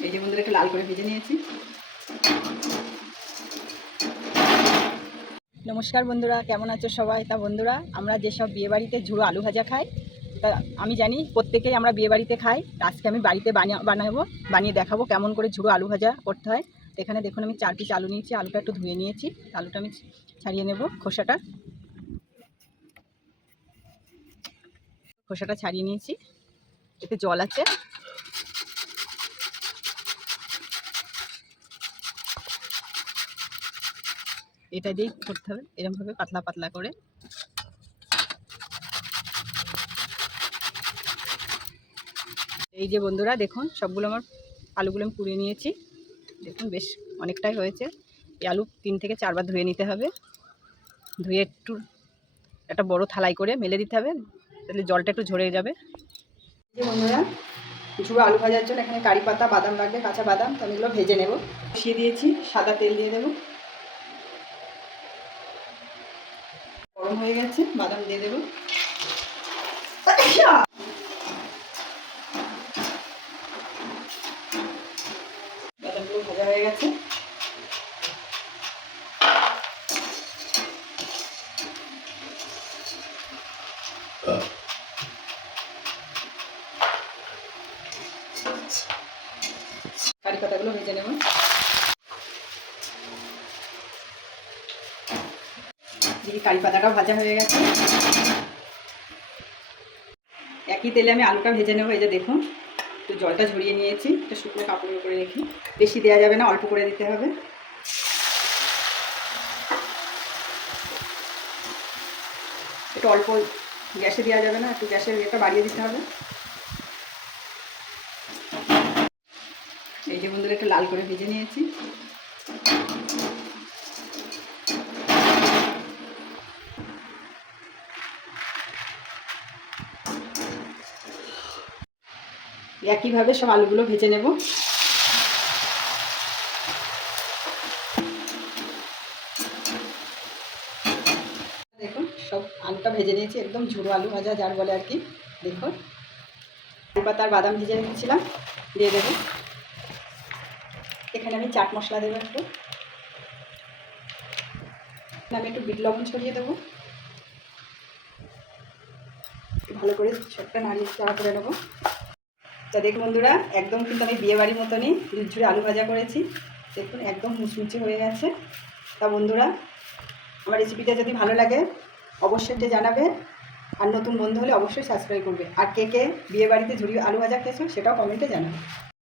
এই যে বন্ধুরা একটু লাল করে ভেজে নিয়েছি। নমস্কার বন্ধুরা, কেমন আছো সবাই? তা বন্ধুরা, আমরা যেসব বিয়েবাড়িতে ঝুড়ো আলু ভাজা খাই, তা আমি জানি প্রত্যেকেই আমরা বিয়েবাড়িতে খাই। আজকে আমি বাড়িতে বানিয়ে দেখাবো কেমন করে ঝুড়ো আলু ভাজা করতে হয়। এখানে দেখুন আমি 4 পিস আলু নিয়েছি, আলুটা একটু ধুয়ে নিয়েছি। আলুটা আমি ছাড়িয়ে নেব, খোসাটা ছাড়িয়ে নিয়েছি। এতে জল আছে, এটা দিয়েই করতে হবে, এরকমভাবে পাতলা পাতলা করে। এই যে বন্ধুরা দেখুন, সবগুলো আমার আলুগুলো আমি পুড়িয়ে নিয়েছি। দেখুন বেশ অনেকটাই হয়েছে। এই আলু 3 থেকে 4 বার ধুয়ে নিতে হবে। ধুয়ে একটু একটা বড় থালায় করে মেলে দিতে হবে, তাহলে জলটা একটু ঝরে যাবে। এই যে বন্ধুরা, ঝুড়ো আলু ভাজার জন্য এখানে কারি পাতা, বাদাম লাগবে, কাঁচা বাদাম। তো আমি এগুলো ভেজে নেব। বসিয়ে দিয়েছি, সাদা তেল দিয়ে দেবো। গরম হয়ে গেছে, বাদাম দিয়ে দেবো। বাদামগুলো ভাজা হয়ে গেছে। কারি পাতাগুলো ভেজে নেব। কারি পাতাটাও ভাজা হয়ে গেছে। একই তেলে আমি আলুটা ভেজে নেবো। এই যে দেখুন, একটু জলটা ঝরিয়ে নিয়েছি, একটা শুকনো কাপড়ের উপরে রেখে। বেশি দেওয়া যাবে না, অল্প করে দিতে হবে। একটু অল্প গ্যাসে দেওয়া যাবে না, একটু গ্যাসের ইয়েটা বাড়িয়ে দিতে হবে। এই যে বন্ধুরা, একটু লাল করে ভেজে নিয়েছি। একইভাবে সব আলুগুলো ভেজে নেব। দেখুন সব আলুটা ভেজে নিয়েছি, একদম ঝুড়ো আলু ভাজা যার বলে আর কি। দেখুন কারি পাতা আর বাদাম ভেজে রেখেছিলাম, দিয়ে দেবো। এখানে আমি চাট মশলা দেবো একটু। আমি একটু বিট লবণ ছড়িয়ে দেবো। ভালো করে সবটা নাড়িয়ে চাড়া করে নেবো। তা দেখুন বন্ধুরা, একদম কিন্তু আমি বিয়েবাড়ির মতনই ঝুরঝুরে আলু ভাজা করেছি। দেখুন একদম মুচমুচে হয়ে গেছে। তা বন্ধুরা, আমার রেসিপিটা যদি ভালো লাগে অবশ্যই জানাবে, আর নতুন বন্ধু হলে অবশ্যই সাবস্ক্রাইব করবে। আর কে কে বিয়েবাড়িতে ঝুরি আলু ভাজা খেয়েছো সেটাও কমেন্টে জানাবে।